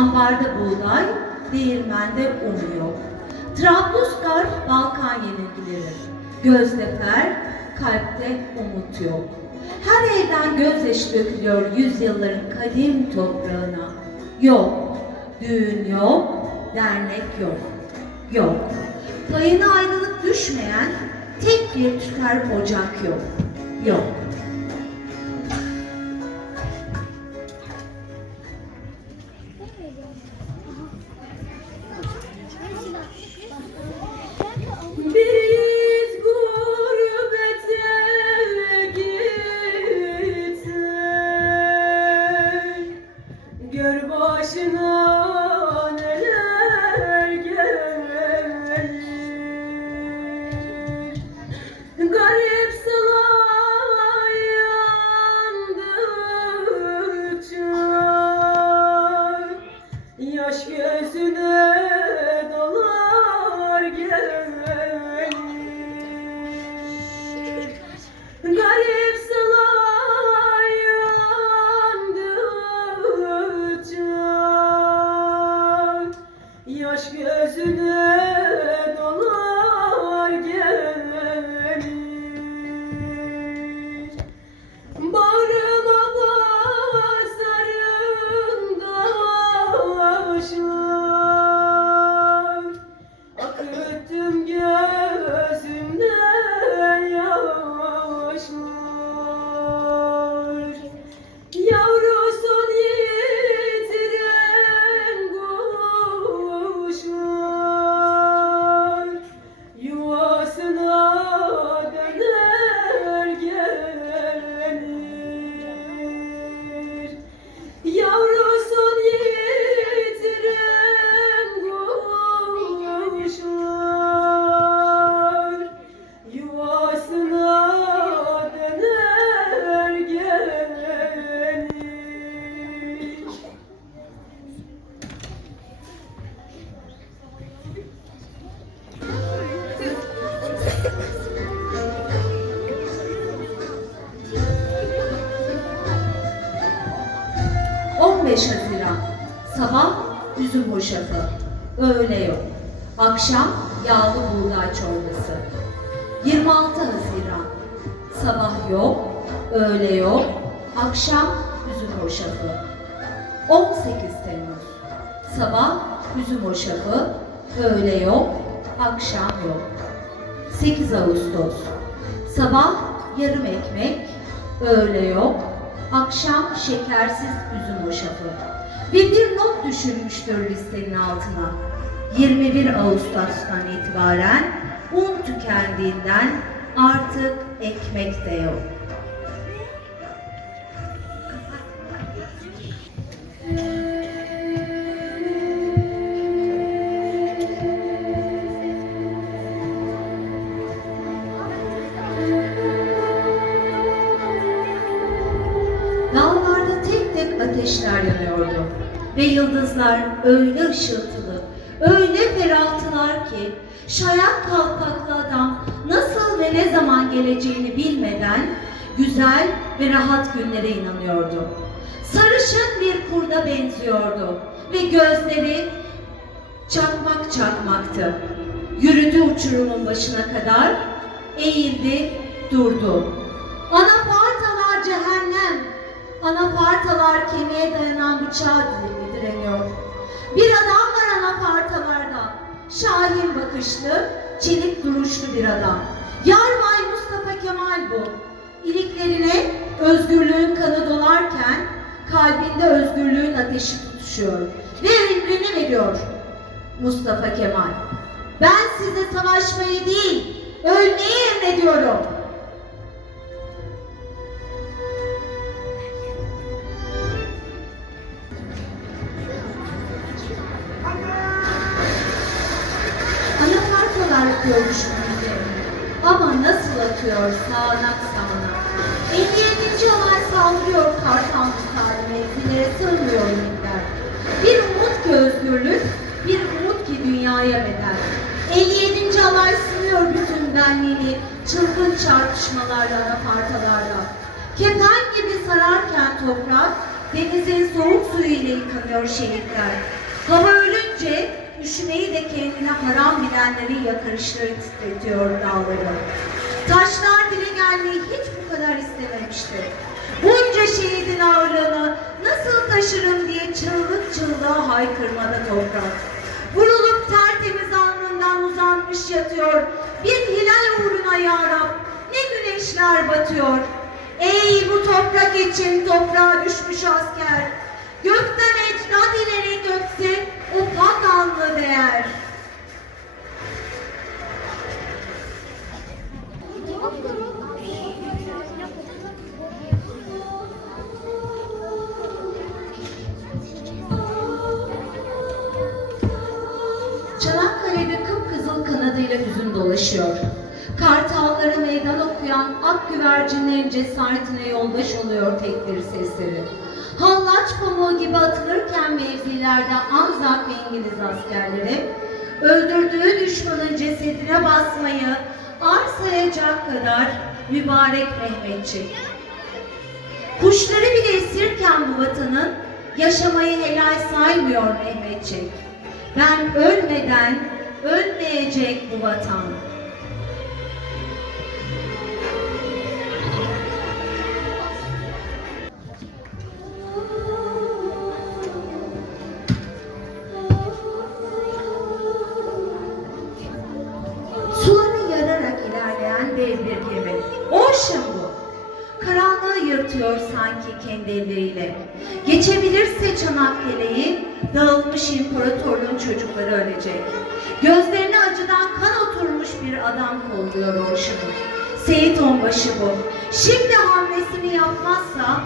Ambarda buğday, değirmende un yok. Trablusgar Balkan yenilgileri. Gözde fer, kalpte umut yok. Her evden gözyaşı dökülüyor yüzyılların kadim toprağına. Yok, düğün yok, dernek yok. Yok. Payına ayrılık düşmeyen tek bir tüter ocak yok. Yok. ...sabah üzüm hoşafı... ...öğle yok... ...akşam yağlı buğday çorbası... ...26 Haziran... ...sabah yok... ...öğle yok... ...akşam üzüm hoşafı... ...18 Temmuz... ...sabah üzüm hoşafı... ...öğle yok... ...akşam yok... 8 Ağustos. Sabah yarım ekmek, öğle yok, akşam şekersiz üzüm hoşafı. Ve bir not düşürmüştür listenin altına. 21 Ağustos'tan itibaren un tükendiğinden artık ekmek de yok. Ateşler yanıyordu. Ve yıldızlar öyle ışıltılı, öyle ferahtılar ki şayak kalpaklı adam nasıl ve ne zaman geleceğini bilmeden güzel ve rahat günlere inanıyordu. Sarışın bir kurda benziyordu ve gözleri çakmak çakmaktı. Yürüdü uçurumun başına kadar, eğildi, durdu. Anapartalar cehennem, anapartalar kemiğe dayanan bıçağa dire- direniyor. Bir adam var anapartalarda, şahin bakışlı, çelik duruşlu bir adam. Yarbay Mustafa Kemal bu. İliklerine özgürlüğün kanı dolarken kalbinde özgürlüğün ateşi tutuşuyor ve emrini veriyor. Mustafa Kemal. Ben size savaşmayı değil, ölmeyi emrediyorum. Akıyormuş üzerine. Ama nasıl akıyor sağanak sağanak. 57. olay saldırıyor kartal misali mevzilere sığmıyor ümitler. Bir umut ki özgürlük, bir umut ki dünyaya bedel. 57. alay sınıyor bütün benliğini çılgın çarpışmalarla anafartalarla. Kefen gibi sararken toprak, denizin soğuk suyu ile yıkanıyor şehitler. Hava ölünce üşümeyi de kendine haram bilenlerin yakarışları titretiyor dağları. Taşlar dile gelmeyi hiç bu kadar istememişti. Bunca şehidin ağırlığını nasıl taşırım diye çığlık çığlığa haykırmada toprak. Vurulup tertemiz alnından uzanmış yatıyor. Bir hilal uğruna ya Rab, ne güneşler batıyor. Ey bu toprak için toprağa düşmüş asker. Gökten kanadıyla hüzün dolaşıyor. Kartallara meydan okuyan ak güvercinlerin cesaretine yoldaş oluyor tek bir sesleri. Hallaç pamuğu gibi atılırken mevzilerde Anzak ve İngiliz askerleri, öldürdüğü düşmanın cesedine basmayı arsayacak kadar mübarek Mehmetçik. Kuşları bile esirken bu vatanın yaşamayı helal saymıyor Mehmetçik. Ben ölmeden ölmeyecek bu vatan. Suları yararak ilerleyen dev bir gemi. Ocean bu. Karanlığı yırtıyor sanki kendi elleriyle. Geçebilirse Çanakkale'yi dağılmış imparatorluğun çocukları ölecek. Gözlerine acıdan kan oturmuş bir adam kolluyor Ocean'ı. Seyit Onbaşı bu. Şimdi hamlesini yapmazsa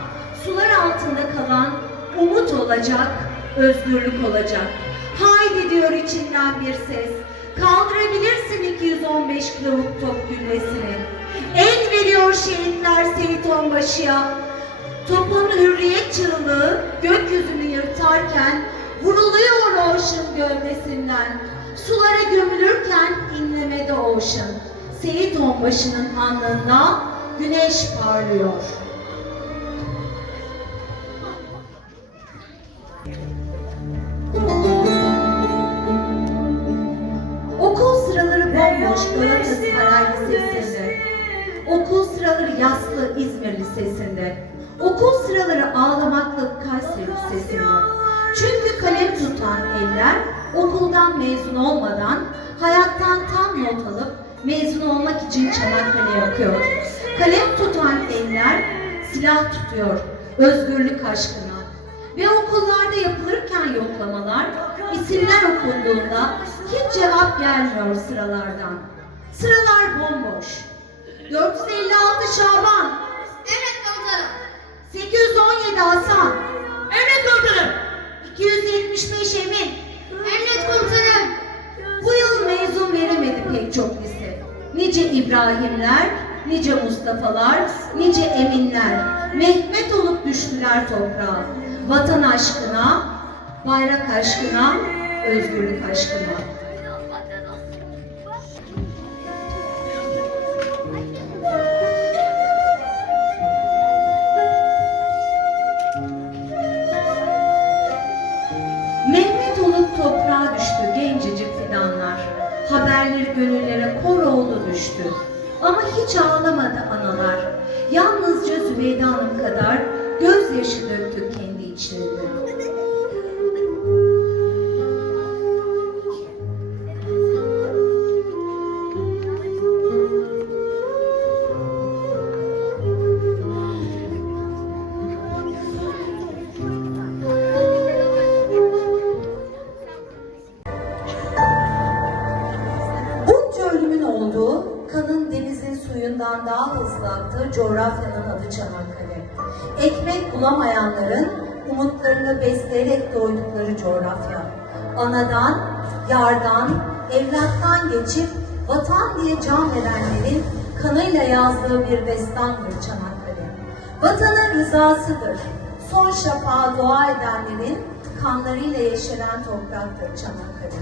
sular altında kalan umut olacak, özgürlük olacak. Haydi diyor içinden bir ses. Kaldırabilirsin 215 kiloluk top güllesini. El veriyor şehitler Seyit Onbaşı'ya. Topun hürriyet çığlığı gökyüzünü yırtarken vuruluyor Ocean gövdesinden. Sulara gömülürken inlemede Ocean. Seyit Onbaşı'nın alnında güneş parlıyor. Okul sıraları bomboş Galatasaray Lisesi'nde. Okul sıraları yaslı İzmir Lisesi'nde. Okul sıraları ağlamaklı Kayseri Lisesi'nde. Çünkü kalem tutan eller okuldan mezun olmadan hayattan tam not alıp mezun olmak için Çanakkale'ye akıyor. Kalem tutan eller silah tutuyor özgürlük aşkına. Ve okullarda yapılırken yoklamalar, isimler okunduğunda hiç cevap gelmiyor sıralardan. Sıralar bomboş. 456 Şaban, Evet komutanım. 817 Hasan, Evet komutanım. 275 Emin. Evet komutanım. Bu yıl mezun veremedi pek çok lise. Nice İbrahimler, nice Mustafa'lar, nice Eminler. Mehmet olup düştüler toprağa. Vatan aşkına, bayrak aşkına, özgürlük aşkına. Suyundan daha hızlı aktığı coğrafyanın adı Çanakkale. Ekmek bulamayanların umutlarını besleyerek doydukları coğrafya. Anadan, yardan, evlattan geçip vatan diye can verenlerin kanıyla yazdığı bir destandır Çanakkale. Vatanın rızasıdır. Son şafağa dua edenlerin kanlarıyla yeşeren topraktır Çanakkale.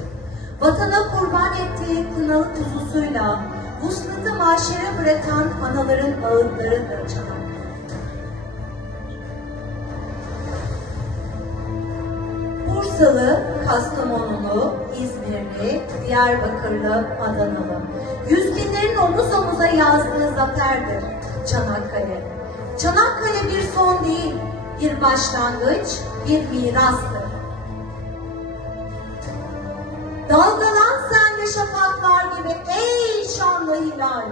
Vatana kurban ettiği kınalı kuzusuyla vuslatı maşere bırakan analların ağıtlarıdır Çanakkale. Bursalı, Kastamonulu, İzmirli, Diyarbakırlı, Adanalı. Yüz binlerin omuz omuza yazdığı zaferdir Çanakkale. Çanakkale bir son değil, bir başlangıç, bir mirastır. Dalgalan sen de şafaklar gibi ey şanlı hilal.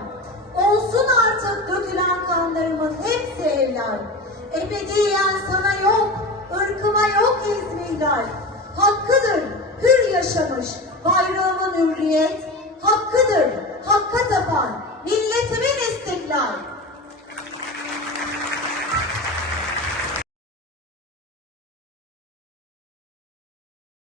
Olsun artık dökülen kanlarımın hepsi helal. Ebediyen sana yok, ırkıma yok izmihlal. Hakkıdır hür yaşamış bayrağımın hürriyet. Hakkıdır hakka tapan